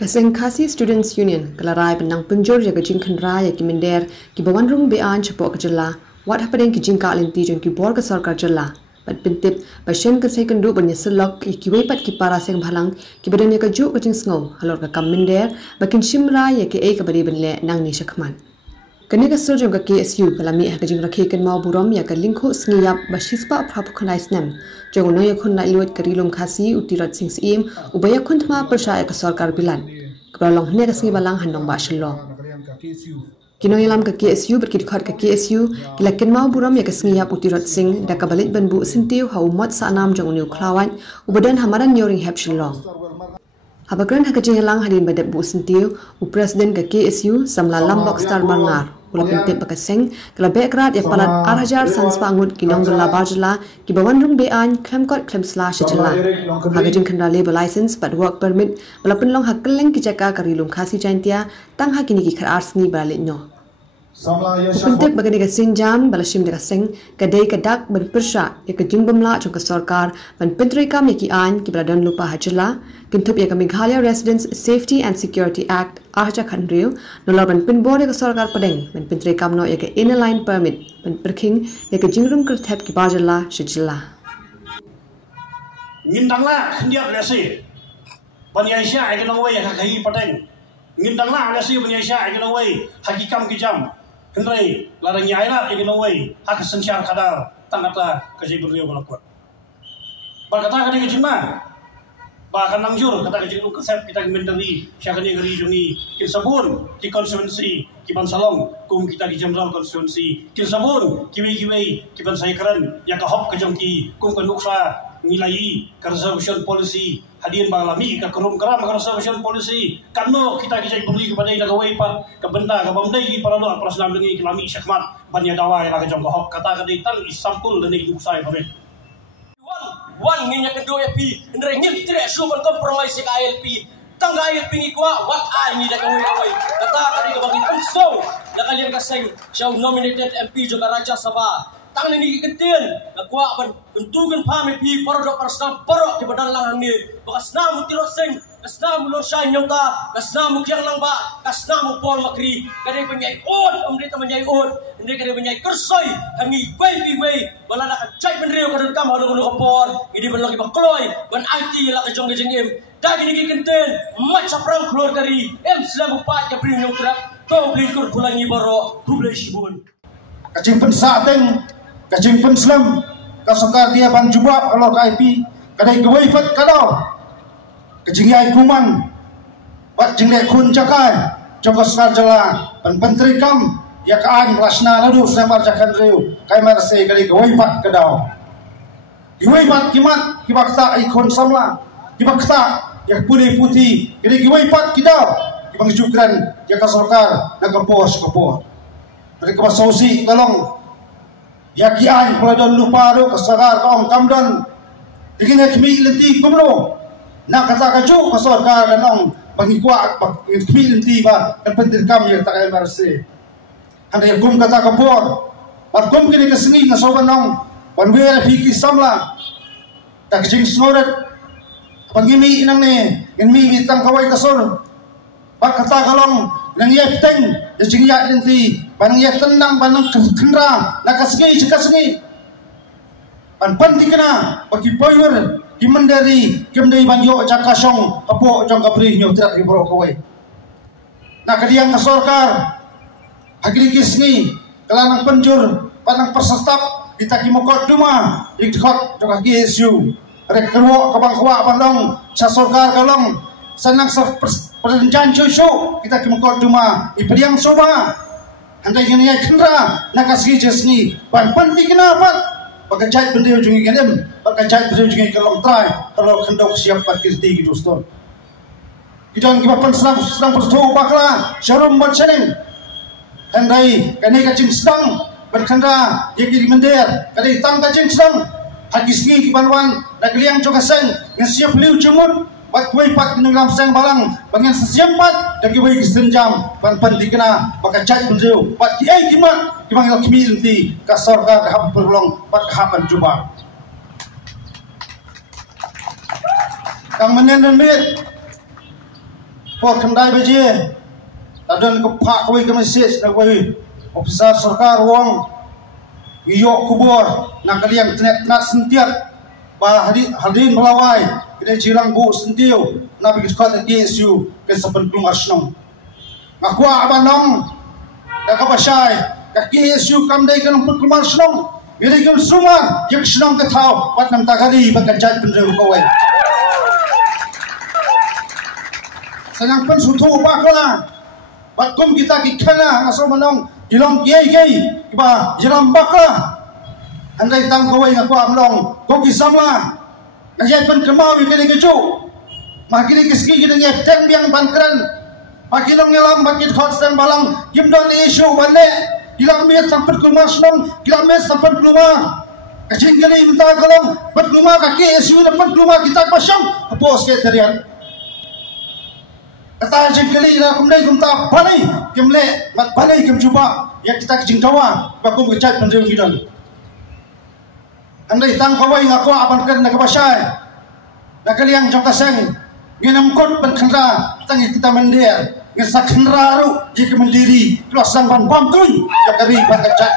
Kaseng Khasi Students Union kelarai benang penjor jaga jingkan raya ki mender ki bawanrung bean cepo kejela wat hapadeng ki jingka lenti jong ki bor ke sarkar jela pat pintip pasien ke sekendu banyeselok ki kiwepat ki para seng bhalang ki badan ya kaju ke jing sngo halor ka kam mender bakin shimra ya ki e ka bari benle nang ni shakman kene ka sur jong ka KSU kalami ha ka jing rakhe kan mau burom ya ka lingkho sniyap bashispa phap khonais nam jong no ya khon na iluat karilum khasi utirat sing sim ubaya khuntma persaya ka sarkar bilan kebalong hne ka singi balang handong ba shlo kino yalam ka KSU berkit khat ka KSU kilakin mau buram ya ka singi ya utirat sing da ka balit banbu sintiu ha umat sa nam jong new klawan ubadan hamaran yoring hep shlo habagran ha ka jing lang hadin badap bu sintiu u president ka KSU samla lambok star marnar ula pintip bakaseng kala bekrat ya palat arhajar sanspa angut kinong gala barjala ki bawanrung bean klemkot klemslash jela haga jing khandra labor license but work permit bala penlong hakeleng ki jaka karilum khasi jantia tang hakini ki khar arsni balit no pintip bagani ka sinjam bala shim de kaseng kadai kadak ban persha ya ka jing bamla chong ka sarkar ban pintre kam ya ki an ki bradan lupa hajala kintup ya ka Meghalaya Residents Safety and Security Act arja khandriu nolar ban pinbor ya ka sarkar padeng ban pintre kam no ya ka inner line permit ban perking ya ka jingrum kar thep ki bajala shijla ngindangla khndiap lesi ban yaisha ai ka lawai ya ka kai padeng ngindangla lesi ban yaisha ai ka lawai hakikam ki jam Hendrai, larang nyaira ini nawai, hak sensyar kadar tangkatlah kasih beliau melakukan. Berkata kata kecima, bahkan nangjur kata kecil itu kesep kita menderi, siakan yang geri jungi, kin sabun, ki konstituensi, ki bansalong, kum kita di Jenderal konstituensi, kin sabun, kiwi, ki bansai keren, yang kahop kejongki, kum kenuksa, nilai, conservation policy, hadirin balami, ke kerum keram conservation policy, kano kita kisah beri kepada yang gawai pat, ke benda, ke bamdai, para doa, para senam dengi, kelami syakmat, banyak dawa yang kejong kahop, kata kedaitan isampul dan ikut saya pabrik. Wan minyak kedua pi, ngerengil tidak suman kompromis ke ILP. Tangga ILP ni kuat, what I ni dah kawai. Kata kali ke bagi penso, dah kalian kaseng, show nominated MP juga Raja Sabah. Tang ni ketin, nak kuat bentukan pamit pi para dok persam parok di badan lang ni. Bakas namu tiroseng, kasnamu losai nyota, kasnamu kiang lang ba, kasnamu pol makri. Kadai penyai on, amrita penyai on, ini kadai penyai kersoi, hangi way, balada kacai penrio kadang kam halu halu kapor, ini berlagi bakloi, ban IT lah kejong im. Dagi ni kenten, macam perang keluar dari, selalu pat ke beri nyotrak, kau beri kur kulangi baro, kubeli shibun. Kacing pensateng, kacing penslam, kasokar dia ban jubah kalau IP, kadai gawai pat kalau. Kejingai kuman, pat jinglek kun cakai, joko sekar jala, pan pentri kam, ya kaan rasna lalu semar jakan riu, kai marse kali gawai pat kedau. Gawai pat kimat, kibakta ikon samla, kibakta ya putih, kali gawai pat kidau, kibang jukran ya kasokar nagapos. Mereka basosi kalong, ya kian peladon lupa do kasokar kaong kamdon, digina kimi lenti kumlo. Nak kata kaju pasal kar danong bagi kuat kepilin tiba dan penting kami yang tak kaya marse. Anda yang kum kata kapor, kum kini kesini nasoban nong panwera fikir samla tak jing snoret pangimi inang ne inmi bitang kawai kasor. Pak kata kalong nang ia teng jing ya nanti panang ia tenang panang kendra nak kasngi pan penting kena bagi power Kimandari banjo cakasong apo jong kabri nyotrak ibro kawai. Nak kalian ngasorkar agrikis ni kelanang penjur panang persestap kita kimokot duma ikot jong KSU rek kerwo kabang kwa pandong sasorkar kalong sanang sa perjanjian cucu kita kimokot duma ipriang soba andai gini ay kendra nakasgi jesni pan penting kenapa Pagkajait benda ujungi kanem, pagkajait benda ujungi kalong try, kalau kendok siap pakirti gitu ston. Kita kibapan sedang bertuh bakla, syarum buat seneng. Andai kene kacing sedang berkendara, dia kiri mender, kadai tang kacing sedang, hadis ni kibanwan, nak liang juga seng, yang siap liu jumur, buat kue pat dalam seng balang, bagian sesiap pat, dan kue kesenjam, pan dikena, pagkajait benda, buat kiai kimak. Kimang kimi inti kasar ka kahap perlong pat kahapan jubah. Kang menen mit por kendai beje dan kepak kau ke message nak kau officer sarkar wong iyo kubur nak kalian nak sentiat bah hadirin melawai kita jilang bu sentiu nabi kita TSU ke sepen kelung arsnong ngaku abanong dak kapasai ka TSU kam dai kan put kelung arsnong ini kan semua yang senang ketau pat nam takari bakajat pendeu kawai senang pun sutu bakala pat kum kita kikana aso manong ilong kiai ba jelam bakla andai tang kawai ngaku amlong ko kisamla ngajai pen kemau ini keju makini kiski kita ngepten biang bankran makilong ngelam bakit khostan balang gimdon isu bane kilometer sampai rumah senang, kilometer sampai rumah. Kacing kali minta kalau berumah kaki isu depan rumah kita pasang, pos ke terian. Kata kacing kali nak kumlei kumta balai, kumlei mat balai kum cuba, ya kita kacing kawan, bakum kecat penjeng kita. Andai tang kawai ngaku apan ker nak pasai, nak kalian jangka seng, nginam kot berkendara, tangi kita mendir. Ngesak kenraru jika mendiri kelasan ban bangkun jakari bakacak